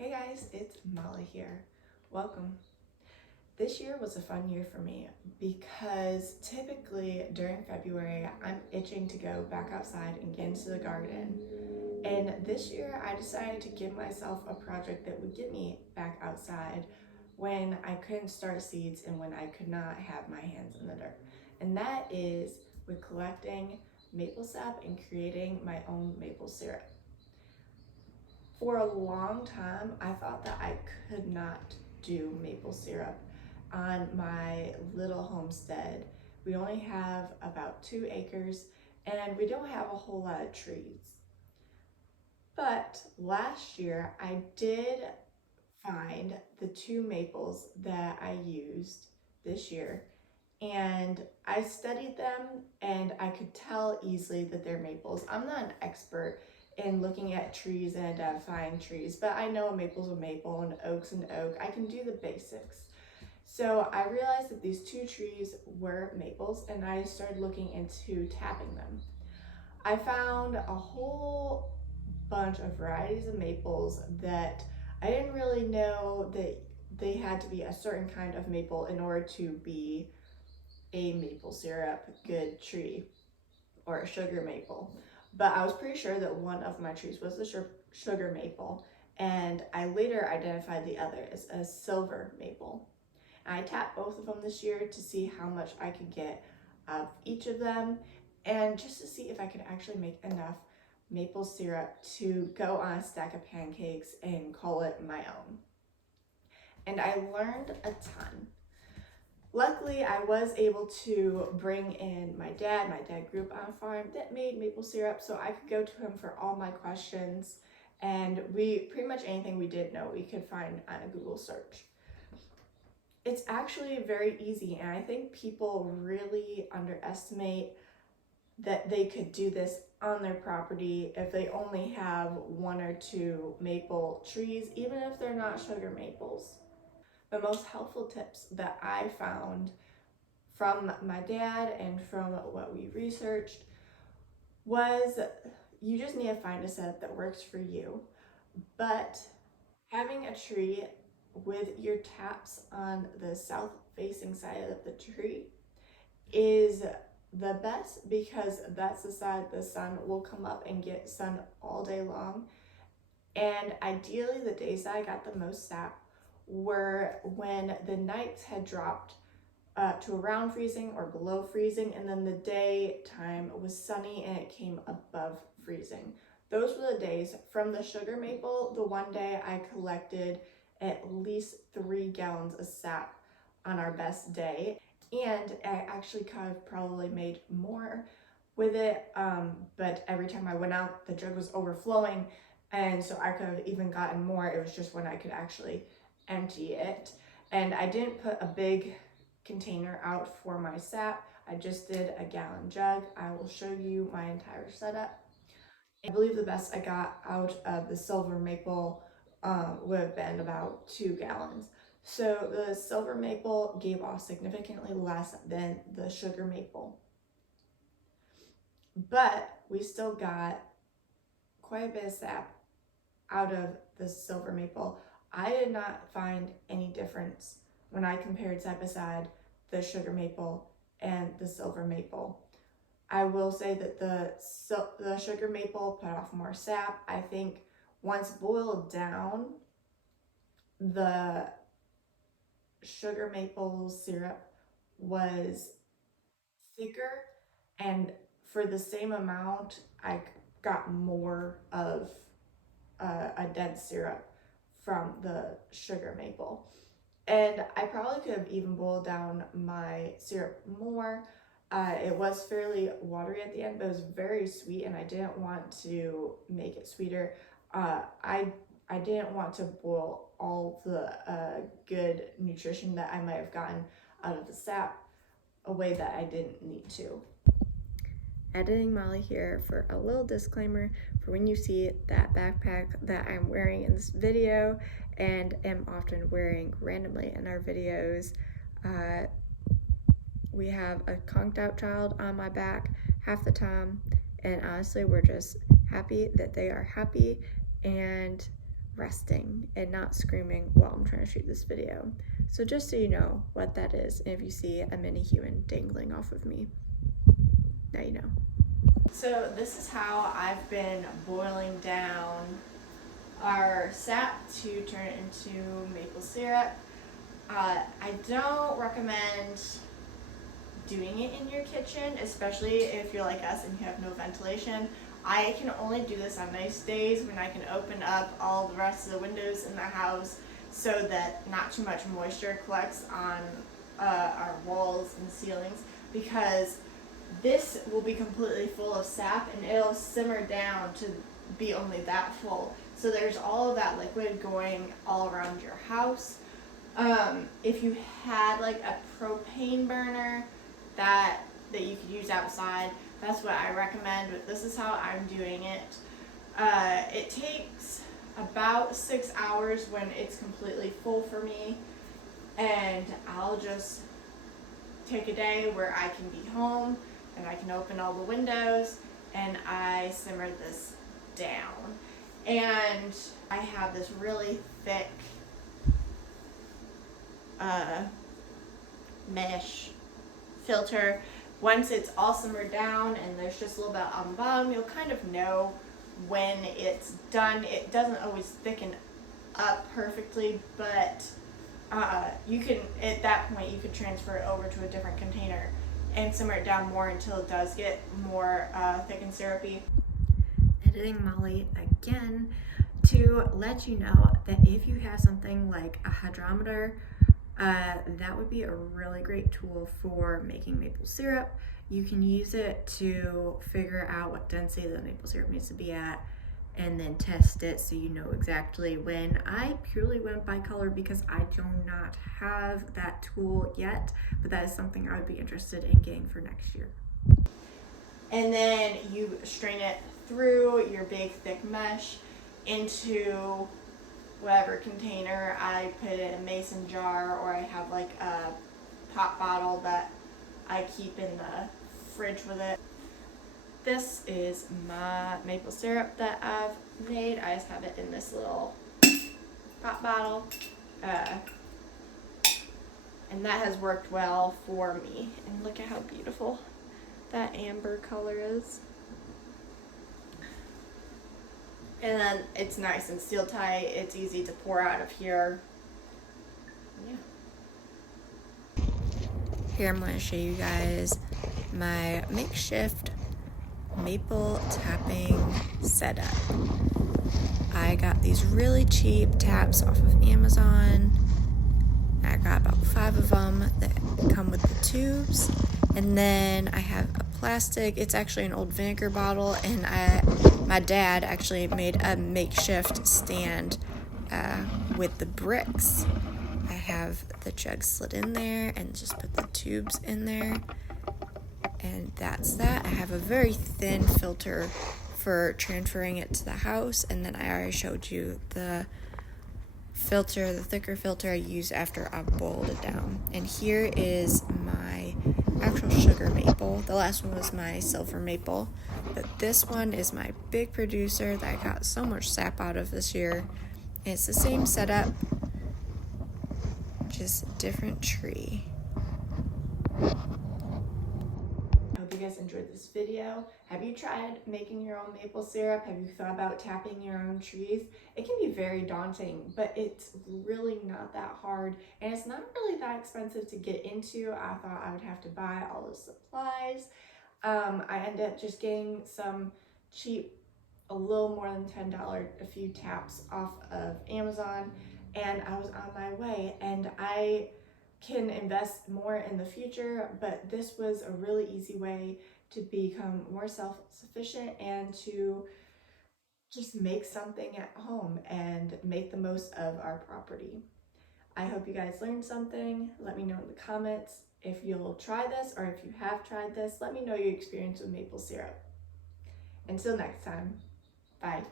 Hey guys, it's Molly here. Welcome. This year was a fun year for me because typically during February I'm itching to go back outside and get into the garden. And this year I decided to give myself a project that would get me back outside when I couldn't start seeds and when I could not have my hands in the dirt. And that is with collecting maple sap and creating my own maple syrup. For a long time, I thought that I could not do maple syrup on my little homestead. We only have about 2 acres and we don't have a whole lot of trees. But last year, I did find the 2 maples that I used this year, and I studied them and I could tell easily that they're maples. I'm not an expert in looking at trees and identifying trees, but I know a maple's a maple and oak's an oak. I can do the basics. So I realized that these 2 trees were maples and I started looking into tapping them. I found a whole bunch of varieties of maples that I didn't really know that they had to be a certain kind of maple in order to be a maple syrup good tree or a sugar maple. But I was pretty sure that one of my trees was a sugar maple, and I later identified the other as a silver maple. And I tapped both of them this year to see how much I could get of each of them and just to see if I could actually make enough maple syrup to go on a stack of pancakes and call it my own. And I learned a ton. Luckily, I was able to bring in my dad. My dad grew up on a farm that made maple syrup, so I could go to him for all my questions. And pretty much anything we didn't know, we could find on a Google search. It's actually very easy, and I think people really underestimate that they could do this on their property if they only have 1 or 2 maple trees, even if they're not sugar maples. The most helpful tips that I found from my dad and from what we researched was you just need to find a setup that works for you. But having a tree with your taps on the south facing side of the tree is the best because that's the side the sun will come up and get sun all day long. And ideally, the days that I got the most sap were when the nights had dropped to around freezing or below freezing, and then the daytime was sunny and it came above freezing. Those were the days. From the sugar maple, the one day I collected at least 3 gallons of sap on our best day, and I actually could have probably made more with it, but every time I went out, the jug was overflowing, and so I could have even gotten more. It was just when I could actually empty it. And I didn't put a big container out for my sap. I just did a gallon jug. I will show you my entire setup. I believe the best I got out of the silver maple would have been about 2 gallons. So the silver maple gave off significantly less than the sugar maple. But we still got quite a bit of sap out of the silver maple. I did not find any difference when I compared side by side the sugar maple and the silver maple. I will say that the sugar maple put off more sap. I think once boiled down, the sugar maple syrup was thicker, and for the same amount, I got more of a dense syrup from the sugar maple. And I probably could have even boiled down my syrup more. It was fairly watery at the end, but it was very sweet, and I didn't want to make it sweeter. I didn't want to boil all the good nutrition that I might have gotten out of the sap away that I didn't need to. Editing Molly here for a little disclaimer for when you see that backpack that I'm wearing in this video and am often wearing randomly in our videos. We have a conked out child on my back half the time, and honestly we're just happy that they are happy, and resting and not screaming while I'm trying to shoot this video. So just so you know what that is, and if you see a mini human dangling off of me, now you know. So this is how I've been boiling down our sap to turn it into maple syrup. I don't recommend doing it in your kitchen, especially if you're like us and you have no ventilation. I can only do this on nice days when I can open up all the rest of the windows in the house so that not too much moisture collects on our walls and ceilings, because this will be completely full of sap and it'll simmer down to be only that full. So there's all of that liquid going all around your house. If you had like a propane burner that you could use outside, that's what I recommend, but this is how I'm doing it. It takes about 6 hours when it's completely full for me, and I'll just take a day where I can be home and I can open all the windows and I simmer this down. And I have this really thick mesh filter. Once it's all simmered down and there's just a little bit on the bottom, you'll kind of know when it's done. It doesn't always thicken up perfectly, but you can, at that point, you could transfer it over to a different container and simmer it down more until it does get more thick and syrupy. Editing Molly again to let you know that if you have something like a hydrometer, that would be a really great tool for making maple syrup. You can use it to figure out what density the maple syrup needs to be at and then test it so you know exactly when. I purely went by color because I do not have that tool yet, but that is something I would be interested in getting for next year. And then you strain it through your big thick mesh into whatever container. I put it in a mason jar, or I have like a pop bottle that I keep in the fridge with it. This is my maple syrup that I've made. I just have it in this little pop bottle, and that has worked well for me. And look at how beautiful that amber color is. And then it's nice and seal tight. It's easy to pour out of here. Yeah. Here I'm going to show you guys my makeshift maple tapping setup. I got these really cheap taps off of Amazon. I got about 5 of them that come with the tubes. And then I have a plastic, it's actually an old vinegar bottle, and my dad actually made a makeshift stand with the bricks. I have the jug slid in there and just put the tubes in there, and that's that. I have a very thin filter for transferring it to the house, and then I already showed you the filter, the thicker filter I use after I've boiled it down. And here is my actual sugar maple. The last one was my silver maple, but this one is my big producer that I got so much sap out of this year. And it's the same setup, just a different tree. I hope you guys enjoyed this video. Have you tried making your own maple syrup? Have you thought about tapping your own trees? It can be very daunting, but it's really not that hard, and it's not really that expensive to get into. I thought I would have to buy all the supplies. I ended up just getting some cheap, a little more than $10, a few taps off of Amazon, and I was on my way. And I can invest more in the future, but this was a really easy way to become more self-sufficient and to just make something at home and make the most of our property. I hope you guys learned something. Let me know in the comments if you'll try this, or if you have tried this. Let me know your experience with maple syrup. Until next time, bye.